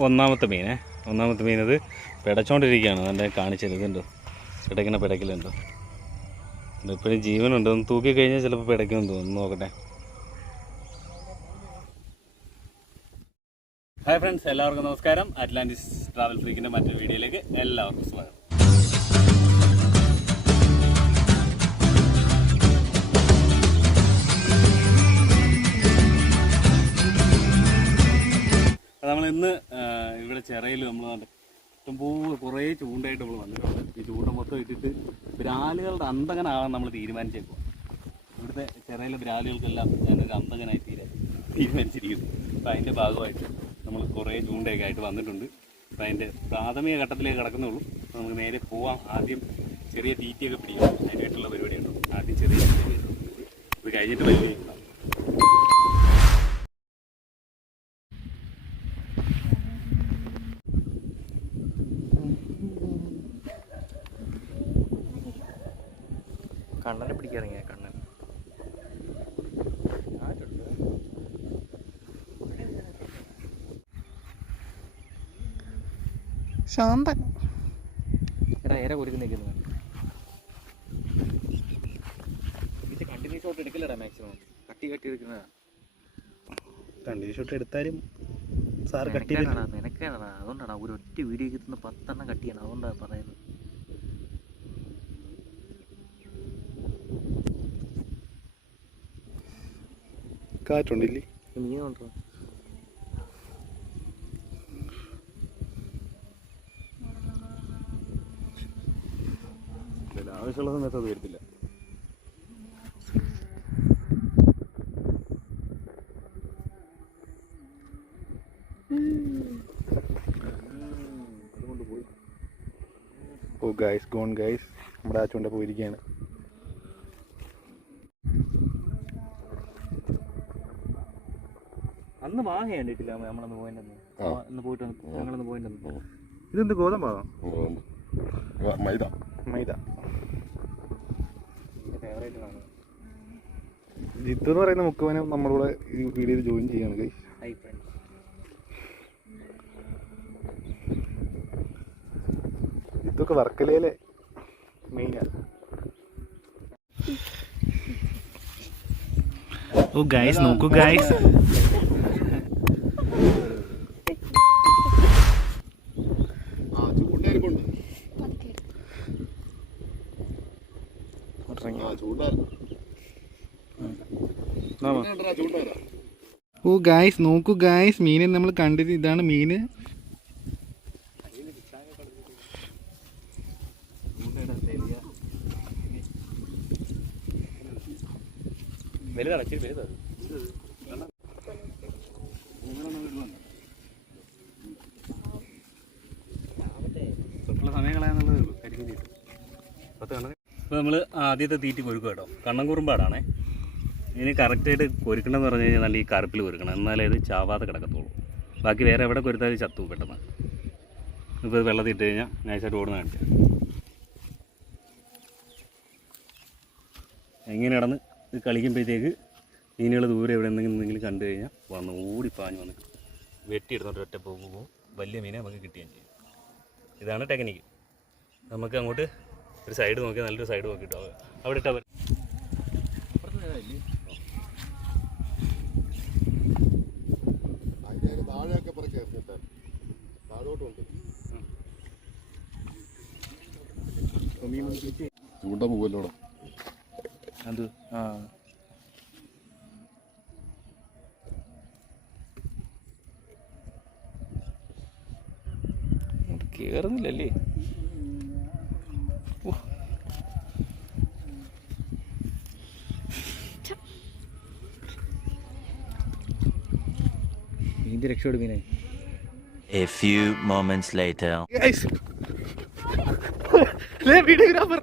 ഒന്നാമത്തെ മീൻ അത് പിടച്ചോണ്ടിരിക്കുകയാണ്. അതിൻ്റെ കാണിച്ചത് ഇതുണ്ടോ, പിടയ്ക്കുന്ന പിടയ്ക്കലുണ്ടോ, ഇപ്പോഴും ജീവനുണ്ട്. ഒന്ന് തൂക്കി കഴിഞ്ഞാൽ ചിലപ്പോൾ പിടയ്ക്കുമെന്ന് തോന്നുന്നു. നോക്കട്ടെ. ഹായ് ഫ്രണ്ട്സ്, എല്ലാവർക്കും നമസ്കാരം. അറ്റ്ലാന്റിസ് ട്രാവൽ ഫ്രീക്കിൻ്റെ മറ്റൊരു വീഡിയോയിലേക്ക് എല്ലാവർക്കും സ്വാഗതം. നമ്മൾ ഇന്ന് ഇവിടെ ചിറയിൽ നമ്മൾ ഇഷ്ടംപോലെ കുറേ ചൂണ്ടായിട്ട് നമ്മൾ വന്നിട്ടുണ്ട്. ഈ ചൂണ്ട മൊത്തം ഇട്ടിട്ട് ബ്രാലുകളുടെ അന്തകനാകാൻ നമ്മൾ തീരുമാനിച്ചേക്കുക. ഇവിടുത്തെ ചിറയിലെ ബ്രാലുകൾക്കെല്ലാം ഞാനൊരു അന്തകനായി തീരുമാനിച്ചിരിക്കുന്നു. അപ്പം അതിൻ്റെ ഭാഗമായിട്ട് നമ്മൾ കുറേ ചൂണ്ടയൊക്കെ ആയിട്ട് വന്നിട്ടുണ്ട്. അപ്പം അതിൻ്റെ പ്രാഥമിക ഘട്ടത്തിലേക്ക് കിടക്കുന്നുള്ളൂ. നമുക്ക് നേരെ പോവാം. ആദ്യം ചെറിയ തീറ്റയൊക്കെ പിടിക്കും. അതിനായിട്ടുള്ള പരിപാടിയുണ്ടോ. ആദ്യം ചെറിയ തീറ്റ ഇത് കഴിഞ്ഞിട്ട് വലിയ കണ്ണനെ പിടിക്കാറിങ്ങ. കണ്ണൻ ശാന്തൻ എടാ ഏറെ കുരുക്ക് നിൽക്കുന്നത്. ഇത് കണ്ടിന്യൂസ് ഷോട്ട് എടുക്കില്ലടാ. മാക്സിമം കട്ടി എടുക്കുന്നതാ. കണ്ടിന്യൂസ് ഷോട്ട് എടുത്താലും സാർ കട്ടി നിനക്കാണാ. അതുകൊണ്ടാണ് ഒരു ഒറ്റ വീഡിയോ കിട്ടുന്ന 10 എണ്ണം കട്ട് ചെയ്യണം. അതുകൊണ്ടാണ് പറയുന്നത്. കാറ്റുണ്ടില്ലേ മീൻ കൊണ്ടോ. ആവശ്യമുള്ള സമയത്ത് അത് വരത്തില്ല. അതുകൊണ്ട് പോയി. ഓ ഗൈസ്, ഗോൺ ഗൈസ്, നമ്മുടെ ആ ചൂണ്ട പോയിരിക്കുകയാണ്. അന്ന് മാങ്ങ കണ്ടിട്ടില്ല നമ്മളന്ന് പോയിണ്ടെന്ന്. പോയിട്ട് ഞങ്ങളൊന്ന് പോയിണ്ടെന്ന്. ഇതെന്ത് ഗോതമ്പാണോ? മൈദ. ഫേവറേറ്റ് ആണ്. ജിത്തു എന്ന് പറയുന്ന മുക്കുവനും നമ്മളിവിടെ ഈ വീഡിയോയിൽ ജോയിൻ ചെയ്യാണ്. Guys hi friends. ജിത്തൊക്കെ വർക്കലയിലെ മെയിനാണ്. ഓ ഗൈസ് നോക്കൂ ഗൈസ്. ഓ ഗൈസ് നോക്കൂ ഗൈസ്, മീനെ നമ്മൾ കണ്ടത് ഇതാണ് മീന്. സമയം കളയാന്നുള്ളത് കരിക്കും. അപ്പോൾ നമ്മൾ ആദ്യത്തെ തീറ്റി കൊരുക്കും കേട്ടോ. കണ്ണൻകുറുമ്പാടാണേ. ഇതിന് കറക്റ്റായിട്ട് കൊരുക്കണമെന്ന് പറഞ്ഞു കഴിഞ്ഞാൽ നല്ല ഈ കറുപ്പിൽ കൊരുക്കണം. എന്നാലേ ഇത് ചാവാതെ കിടക്കത്തുള്ളൂ. ബാക്കി വേറെ എവിടെ കൊരുത്താലും ചത്തു പെട്ടെന്ന്. ഇപ്പോൾ ഇത് വെള്ളത്തിൽ ഇട്ട് കഴിഞ്ഞാൽ നൈസായിട്ട് ഓടുന്ന കാണിച്ചാൽ എങ്ങനെ കിടന്ന് ഇത് കളിക്കുമ്പോഴത്തേക്ക് മീനുകൾ ദൂരെ എവിടെ എന്തെങ്കിലും കണ്ടു കഴിഞ്ഞാൽ വന്ന് ഓടിപ്പാഞ്ഞ് വന്ന് വെട്ടിയെടുത്തോണ്ട് ഒറ്റ പോകുമ്പോൾ വലിയ മീനെ നമുക്ക് കിട്ടുകയും ചെയ്യും. ഇതാണ് ടെക്നിക്ക്. നമുക്ക് അങ്ങോട്ട് ഒരു സൈഡ് നോക്കിയാൽ നല്ലൊരു സൈഡ് നോക്കിയിട്ടോ അവിടെ ഇട്ടാൽ മതി. ചൂണ്ട പോവല്ലോടാ അത്. ആ കേറുന്നില്ലല്ലേ. മീൻ്റെ രക്ഷപ്പെടും മീനെ. A few moments later. Guys, le videographer.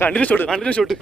Continue shot.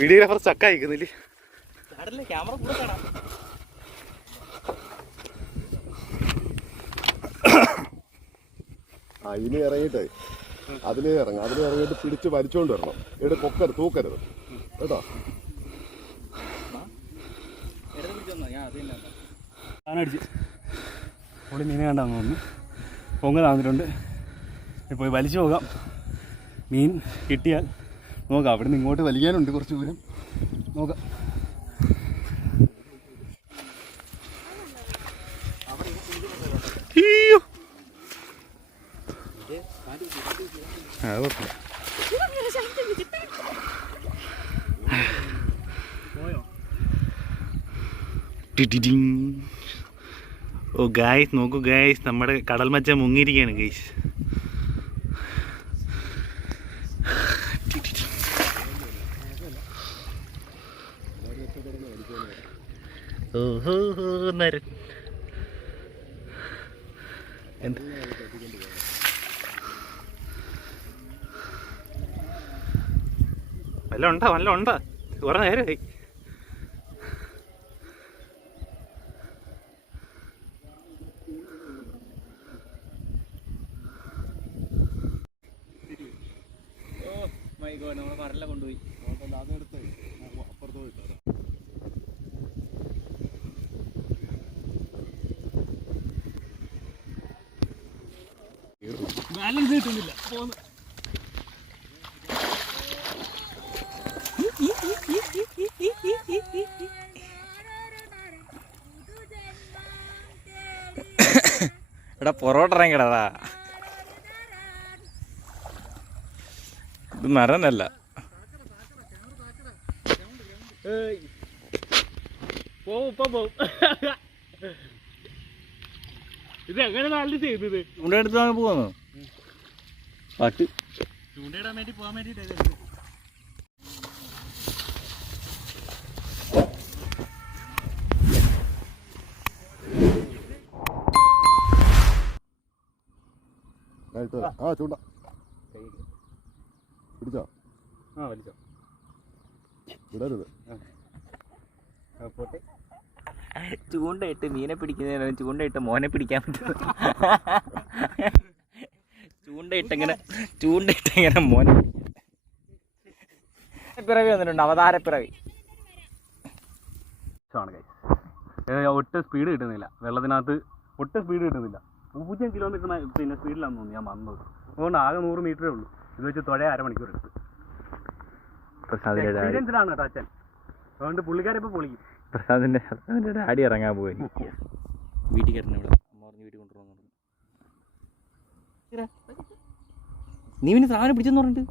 Videographer സ്റ്റക്കായിരിക്കുന്നില്ലേ. ക്യാമറ ഇനി ഇറങ്ങിയിട്ടേ അതിലേ ഇറങ്ങാം. അതിലേ ഇറങ്ങിയിട്ട് പിടിച്ച് വലിച്ചുകൊണ്ട് വരണം. ഇവിടെ പൊക്കരുത്, തൂക്കരുത് കേട്ടോ. സാധനടിച്ച് പൊളി മീനെ കണ്ടാന്ന് തോന്നുന്നു. പൊങ്ങ താന്നിട്ടുണ്ട്. പോയി വലിച്ചു പോകാം. മീൻ കിട്ടിയാൽ നോക്കാം. അവിടെ നിന്ന് ഇങ്ങോട്ട് വലിക്കാനുണ്ട് കുറച്ച് ദൂരം. നോക്കാം. ഓ ഗായ്സ്, നോക്കൂ ഗായ്സ്, നമ്മുടെ കടൽ മച്ച മുങ്ങിയിരിക്കുകയാണ് ഗായ്സ്. ഓഹോ നരൻ വല്ല ഉണ്ടാ കുറെ നേരമായി. നമ്മളെ പറല കൊണ്ടുപോയി. അപ്പുറത്ത് പോയിട്ട് ബാലൻസ് കിട്ടുന്നില്ല. പോന്ന് എടാ പൊറോട്ട ഇറങ്ങിടാ. ഇത് മരനല്ല. പോവും. ഇത് എങ്ങനെ ബാലൻസ് ചെയ്തത്? ചൂണ്ടെടുത്ത് പോന്നു പാട്ട് ചൂണ്ടയിടാൻ വേണ്ടി പോകാൻ വേണ്ടിട്ട്. ചൂണ്ട പിടിച്ചോ? വലിച്ചോ. വിടരുത്. ചൂണ്ടയിട്ട് മീനെ പിടിക്കുന്നതിന് ചൂണ്ടയിട്ട് മോനെ പിടിക്കാൻ പറ്റും. ചൂണ്ടയിട്ടെങ്ങനെ മോനെ പിറവി വന്നിട്ടുണ്ട്. അവതാരപ്പിറവി. ഒട്ടും സ്പീഡ് കിട്ടുന്നില്ല വെള്ളത്തിനകത്ത്. ഒട്ടും സ്പീഡ് കിട്ടുന്നില്ല. 0 കിലോമീറ്റർ പിന്നെ സ്പീഡിലാണെന്ന് തോന്നുന്നു ഞാൻ വന്നത്. അതുകൊണ്ട് ആകെ 100 മീറ്ററേ ഉള്ളൂ. ഇത് വെച്ച് തുഴ അരമണിക്കൂർ എടുത്ത്. എക്സ്പീരിയൻസ്ഡാണ് കേട്ടോ അച്ഛൻ. അതുകൊണ്ട് പുള്ളിക്കാരിപ്പോൾ പൊളിക്കും. പ്രസാദിന്റെ ഡാഡി ഇറങ്ങാൻ പോയി. വീട്ടിൽ കയറുന്ന ഇവിടെ അമ്മ പറഞ്ഞ് വീട്ടിൽ കൊണ്ടുപോകുന്നു. നീ പിന്നെ സാധനം പിടിച്ചെന്ന് പറഞ്ഞിട്ട്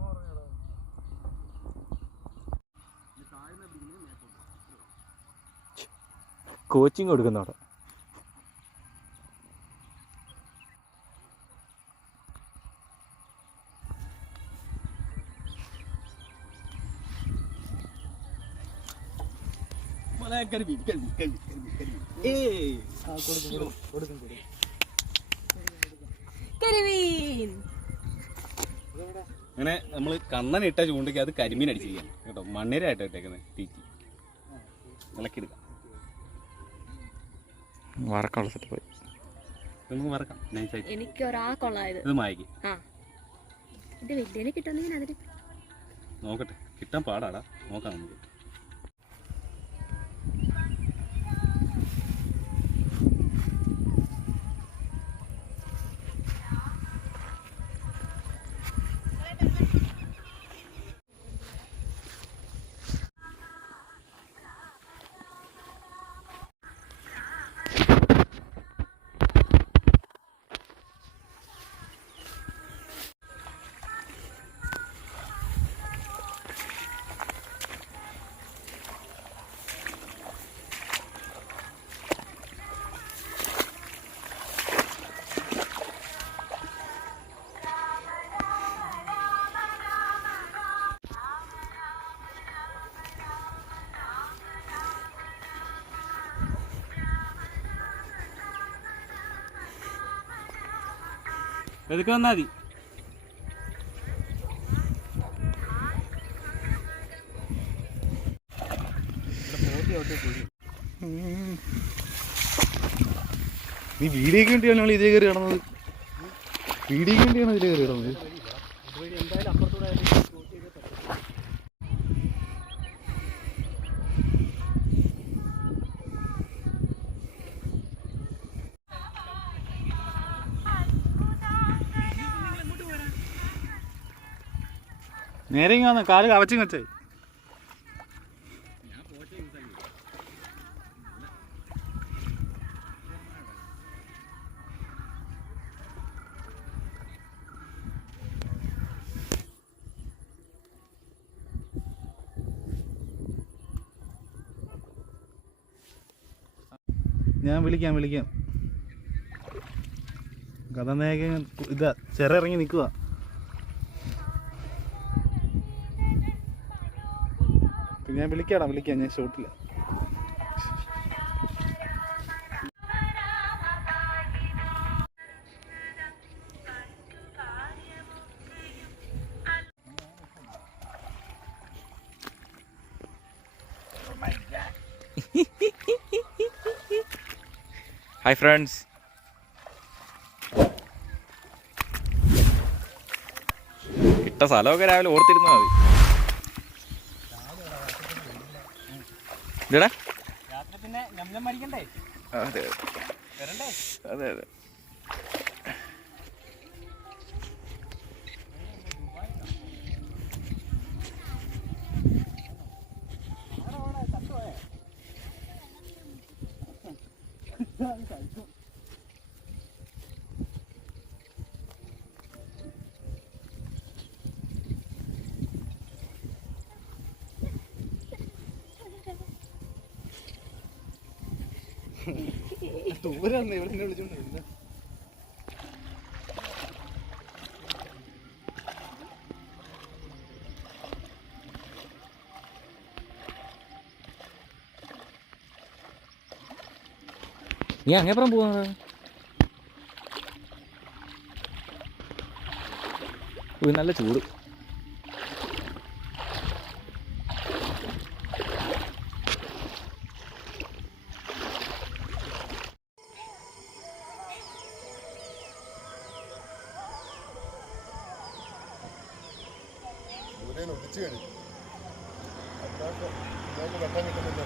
കോച്ചിങ് കൊടുക്കുന്ന അവിടെ. അങ്ങനെ നമ്മൾ കണ്ണനിട്ട ചൂണ്ടയ്ക്ക് അത് കരിമീൻ അടിച്ചിരിക്കുകയാണ് കേട്ടോ. മണ്ണീരായിട്ട് ഇട്ടേക്കുന്നത്. തീറ്റി ഇളക്കിയെടുക്കാം. വറക്കാനുള്ള സെറ്റ് പോയി. നമുക്ക് വറക്കാം നൈസായിട്ട്. എനിക്ക് ഒരാൾക്കുള്ളായത് ഇത് മായക്ക് ഇത് വലിയ കിട്ടുന്നെങ്കിൽ അതിന് നോക്കട്ടെ. കിട്ടാൻ പാടാടാ. നോക്കാം നമുക്ക്. എതൊക്കെ വന്നാൽ മതി. നീ വീഡിയോക്ക് വേണ്ടിയാണ് നമ്മൾ ഇതേ കയറി കിടന്നത്. വീഡിയോക്ക് വേണ്ടിയാണ് ഇതിലേ കയറി കിടന്നത്. എന്തായാലും അപ്പുറത്തൂടെ നേരെ ഇങ്ങനെ വന്നു കാല് കവച്ചും വെച്ചേ. ഞാൻ വിളിക്കാം. കഥ നേകം ഇതാ ചെറ ഇറങ്ങി നിൽക്കുക. ഞാൻ വിളിക്കാം ഞാൻ ഷോട്ടില്ല. ഹായ് ഫ്രണ്ട്സ്, കിട്ട സ്ഥലമൊക്കെ രാവിലെ ഓർത്തിരുന്നാൽ മതി. ഇതടാ രാത്രി പിന്നെ ഞം മരിക്കണ്ടേ? അതെ വരണ്ടേ? അതെ അതെ. ദൂരം ഇവിടെ വിളിച്ചോണ്ടിരുന്നു. നീ അങ്ങേപ്പുറം പോകുന്നത്? നല്ല ചൂട്. ഒടിച്ചു കഴിഞ്ഞു. വെട്ടാൻ കിട്ടുന്നില്ല.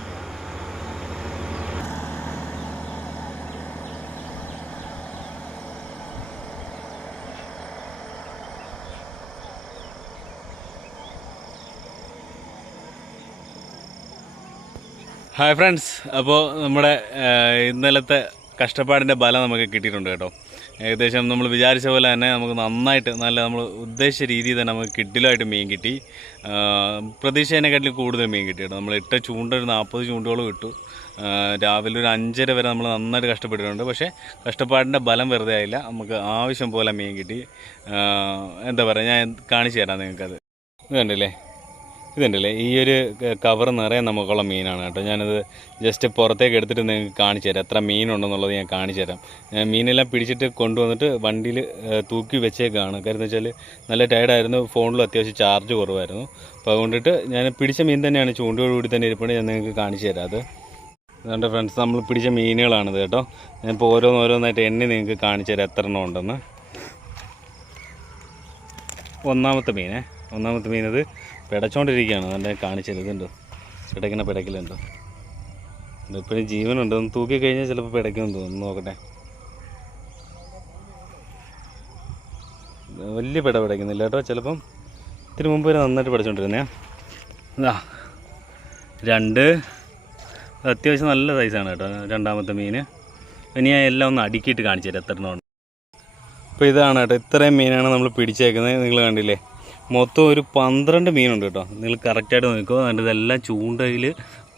ഹായ് ഫ്രണ്ട്സ്, അപ്പോൾ നമ്മുടെ ഇന്നലത്തെ കഷ്ടപ്പാടിൻ്റെ ബലം നമുക്ക് കിട്ടിയിട്ടുണ്ട് കേട്ടോ. ഏകദേശം നമ്മൾ വിചാരിച്ച പോലെ തന്നെ നമുക്ക് നന്നായിട്ട് നമ്മൾ ഉദ്ദേശിച്ച രീതിയിൽ തന്നെ നമുക്ക് കിഡിലായിട്ട് മീൻ കിട്ടി. പ്രതീക്ഷേനെക്കാട്ടിലും കൂടുതൽ മീൻ കിട്ടി കേട്ടോ. നമ്മൾ ഇട്ട ചൂണ്ട ഒരു 40 ചൂണ്ടകളും ഇട്ടു. രാവിലെ ഒരു 5:30 വരെ നമ്മൾ നന്നായിട്ട് കഷ്ടപ്പെട്ടിട്ടുണ്ട്. പക്ഷേ കഷ്ടപ്പാടിൻ്റെ ബലം വെറുതെ ആയില്ല, നമുക്ക് ആവശ്യം പോലെ മീൻ കിട്ടി. എന്താ പറയുക, ഞാൻ കാണിച്ചു തരാം നിങ്ങൾക്കത്. ഇതുണ്ടല്ലേ ഈ ഒരു കവർ നിറയെ നമുക്കുള്ള മീനാണ് കേട്ടോ. ഞാനത് ജസ്റ്റ് പുറത്തേക്ക് എടുത്തിട്ട് നിങ്ങൾക്ക് കാണിച്ചു തരാം എത്ര മീനുണ്ടെന്നുള്ളത്. ഞാൻ കാണിച്ചു തരാം. മീനെല്ലാം പിടിച്ചിട്ട് കൊണ്ടുവന്നിട്ട് വണ്ടിയിൽ തൂക്കി വെച്ചേക്കാണ്. കാര്യം വെച്ചാൽ നല്ല ടയർഡായിരുന്നു, ഫോണിലും അത്യാവശ്യം ചാർജ് കുറവായിരുന്നു. അപ്പോൾ അതുകൊണ്ടിട്ട് ഞാൻ പിടിച്ച മീൻ തന്നെയാണ്, ചൂണ്ടയോടുകൂടി തന്നെ ഇരിപ്പുണ്ട്. ഞാൻ നിങ്ങൾക്ക് കാണിച്ചു തരാം അത്. അതുകൊണ്ട് ഫ്രണ്ട്സ്, നമ്മൾ പിടിച്ച മീനുകളാണിത് കേട്ടോ. ഞാനിപ്പോൾ ഓരോന്നായിട്ട് എണ്ണി നിങ്ങൾക്ക് കാണിച്ചു തരാം എത്ര എണ്ണം ഉണ്ടെന്ന്. ഒന്നാമത്തെ മീൻ ഇത് പിടച്ചോണ്ടിരിക്കുകയാണ്. അതിൻ്റെ കാണിച്ചത് ഇതുണ്ടോ, പിടയ്ക്കലുണ്ടോ, ഇപ്പോഴും ജീവനുണ്ട്. ഒന്ന് തൂക്കി കഴിഞ്ഞാൽ ചിലപ്പോൾ പിടയ്ക്കുമെന്ന് തോന്നുന്നു. നോക്കട്ടെ, വലിയ പിടയ്ക്കുന്നില്ല കേട്ടോ. ചിലപ്പം ഇത്തിരി മുമ്പ് വരെ നന്നായിട്ട് പിടച്ചോണ്ടിരുന്നേ. രണ്ട് അത്യാവശ്യം നല്ല സൈസാണ് കേട്ടോ രണ്ടാമത്തെ മീൻ. ഇനി ഞാൻ എല്ലാം ഒന്ന് അടുക്കിയിട്ട് കാണിച്ചു തരാം എത്ര എണ്ണം ഉണ്ട്. അപ്പോൾ ഇതാണ് കേട്ടോ, ഇത്രയും മീനാണ് നമ്മൾ പിടിച്ചേക്കുന്നത്. നിങ്ങൾ കണ്ടില്ലേ, മൊത്തം ഒരു 12 മീനുണ്ട് കേട്ടോ. നിങ്ങൾ കറക്റ്റായിട്ട് നോക്കുക. അതിൻ്റെ ഇതെല്ലാം ചൂണ്ടയിൽ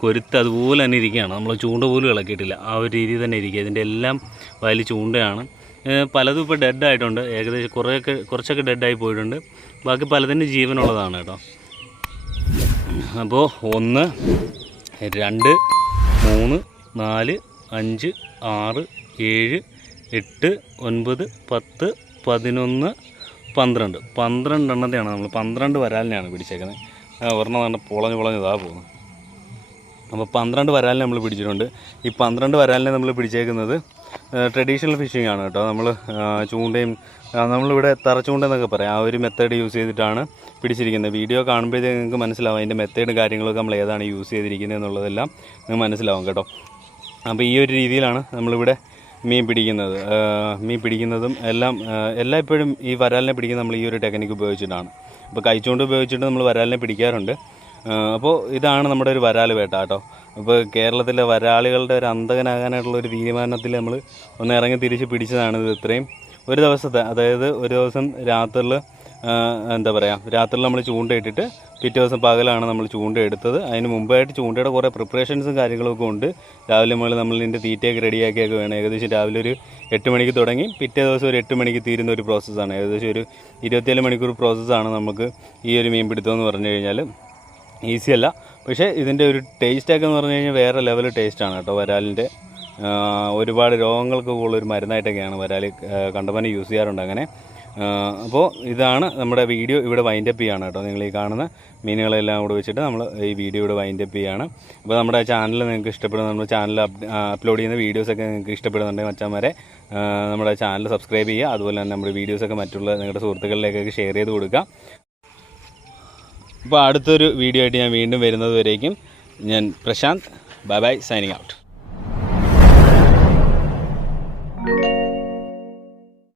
കൊരുത്ത് അതുപോലെ തന്നെ ഇരിക്കുകയാണ്. നമ്മൾ ചൂണ്ട പോലും ഇളക്കിയിട്ടില്ല, ആ ഒരു രീതിയിൽ തന്നെ ഇരിക്കുക. ഇതിൻ്റെ എല്ലാം വയലിൽ ചൂണ്ടയാണ്. പലതും ഇപ്പോൾ ഡെഡായിട്ടുണ്ട്, ഏകദേശം കുറച്ചൊക്കെ ഡെഡായി പോയിട്ടുണ്ട്. ബാക്കി പലതിൻ്റെ ജീവനുള്ളതാണ് കേട്ടോ. അപ്പോൾ 1 2 3 4 5 6 7 8 9 10 11 12 എണ്ണത്തെയാണ് നമ്മൾ 12 വരാലിനെയാണ് പിടിച്ചേക്കുന്നത്. ഒരെണ്ണം തന്നെ പൊളഞ്ഞ് ഇതാ പോകുന്നത്. അപ്പോൾ 12 വരാലിനെ നമ്മൾ പിടിച്ചിട്ടുണ്ട്. ഈ 12 വരാലിനെ നമ്മൾ പിടിച്ചേക്കുന്നത് ട്രഡീഷണൽ ഫിഷിംഗ് ആണ് കേട്ടോ. നമ്മൾ ചൂണ്ടയും നമ്മളിവിടെ തറച്ചുകൊണ്ടെന്നൊക്കെ പറയാം, ആ ഒരു മെത്തേഡ് യൂസ് ചെയ്തിട്ടാണ് പിടിച്ചിരിക്കുന്നത്. വീഡിയോ കാണുമ്പോഴത്തേക്ക് നിങ്ങൾക്ക് മനസ്സിലാവും അതിൻ്റെ മെത്തേഡും കാര്യങ്ങളൊക്കെ നമ്മൾ ഏതാണ് യൂസ് ചെയ്തിരിക്കുന്നത് എന്നുള്ളതെല്ലാം നിങ്ങൾക്ക് മനസ്സിലാവും കേട്ടോ. അപ്പോൾ ഈ ഒരു രീതിയിലാണ് നമ്മളിവിടെ മീൻ പിടിക്കുന്നതും എല്ലാം എല്ലായ്പ്പോഴും ഈ വരാലിനെ പിടിക്കുന്നത് നമ്മൾ ഈ ഒരു ടെക്നിക്ക് ഉപയോഗിച്ചിട്ടാണ്. അപ്പോൾ കൈച്ചുകൊണ്ട് ഉപയോഗിച്ചിട്ട് നമ്മൾ വരാലിനെ പിടിക്കാറുണ്ട്. അപ്പോൾ ഇതാണ് നമ്മുടെ ഒരു വരാൽ വേട്ട കേട്ടോ. അപ്പോൾ കേരളത്തിലെ വരാലുകളുടെ ഒരു അന്തകനാകാനായിട്ടുള്ള ഒരു തീരുമാനത്തിൽ നമ്മൾ ഒന്ന് ഇറങ്ങി തിരിച്ച് പിടിച്ചതാണ് ഇത്. ഇത്രയും ഒരു ദിവസത്തെ, അതായത് ഒരു ദിവസം രാത്രിയിൽ രാത്രിയിൽ നമ്മൾ ചൂണ്ടയിട്ടിട്ട് പിറ്റേ ദിവസം പകലാണ് നമ്മൾ ചൂണ്ട എടുത്തത്. അതിന് മുമ്പായിട്ട് ചൂണ്ടയുടെ കുറേ പ്രിപ്പറേഷൻസും കാര്യങ്ങളൊക്കെ ഉണ്ട്. രാവിലെ മുതൽ നമ്മൾ ഇതിൻ്റെ തീറ്റയൊക്കെ റെഡിയാക്കിയൊക്കെ വേണം. ഏകദേശം രാവിലെ ഒരു 8 മണിക്ക് തുടങ്ങി പിറ്റേ ദിവസം ഒരു 8 മണിക്ക് തീരുന്ന ഒരു പ്രോസസ്സാണ്. ഏകദേശം ഒരു 27 മണിക്കൂർ പ്രോസസ്സാണ് നമുക്ക് ഈ ഒരു മീൻ പിടുത്തം എന്ന് പറഞ്ഞു കഴിഞ്ഞാൽ. ഈസി അല്ല, പക്ഷേ ഇതിൻ്റെ ഒരു ടേസ്റ്റൊക്കെ എന്ന് പറഞ്ഞു കഴിഞ്ഞാൽ വേറെ ലെവൽ ടേസ്റ്റാണ് കേട്ടോ. വരാലിൻ്റെ ഒരുപാട് രോഗങ്ങൾക്കൊക്കെ ഉള്ളൊരു മരുന്നായിട്ടൊക്കെയാണ് വരാൽ കണ്ടമാനം യൂസ് ചെയ്യാറുണ്ട് അങ്ങനെ. അപ്പോൾ ഇതാണ് നമ്മുടെ വീഡിയോ ഇവിടെ വൈൻഡപ്പ് ചെയ്യുകയാണ് കേട്ടോ. നിങ്ങൾ ഈ കാണുന്ന മീനുകളെല്ലാം കൂടെ വെച്ചിട്ട് നമ്മൾ ഈ വീഡിയോ ഇവിടെ വൈൻഡപ്പ് ചെയ്യുകയാണ്. അപ്പോൾ നമ്മുടെ ചാനൽ നിങ്ങൾക്ക് ഇഷ്ടപ്പെടുന്ന, നമ്മുടെ ചാനൽ അപ്ലോഡ് ചെയ്യുന്ന വീഡിയോസൊക്കെ നിങ്ങൾക്ക് ഇഷ്ടപ്പെടുന്നുണ്ടെങ്കിൽ മച്ചാന്മാരെ നമ്മുടെ ചാനൽ സബ്സ്ക്രൈബ് ചെയ്യുക. അതുപോലെ തന്നെ നമ്മുടെ വീഡിയോസൊക്കെ മറ്റുള്ള നിങ്ങളുടെ സുഹൃത്തുക്കളിലേക്കൊക്കെ ഷെയർ ചെയ്ത് കൊടുക്കുക. അപ്പോൾ അടുത്തൊരു വീഡിയോ ആയിട്ട് ഞാൻ വീണ്ടും വരുന്നത് വരേക്കും ഞാൻ Prashanth, bye bye, signing out.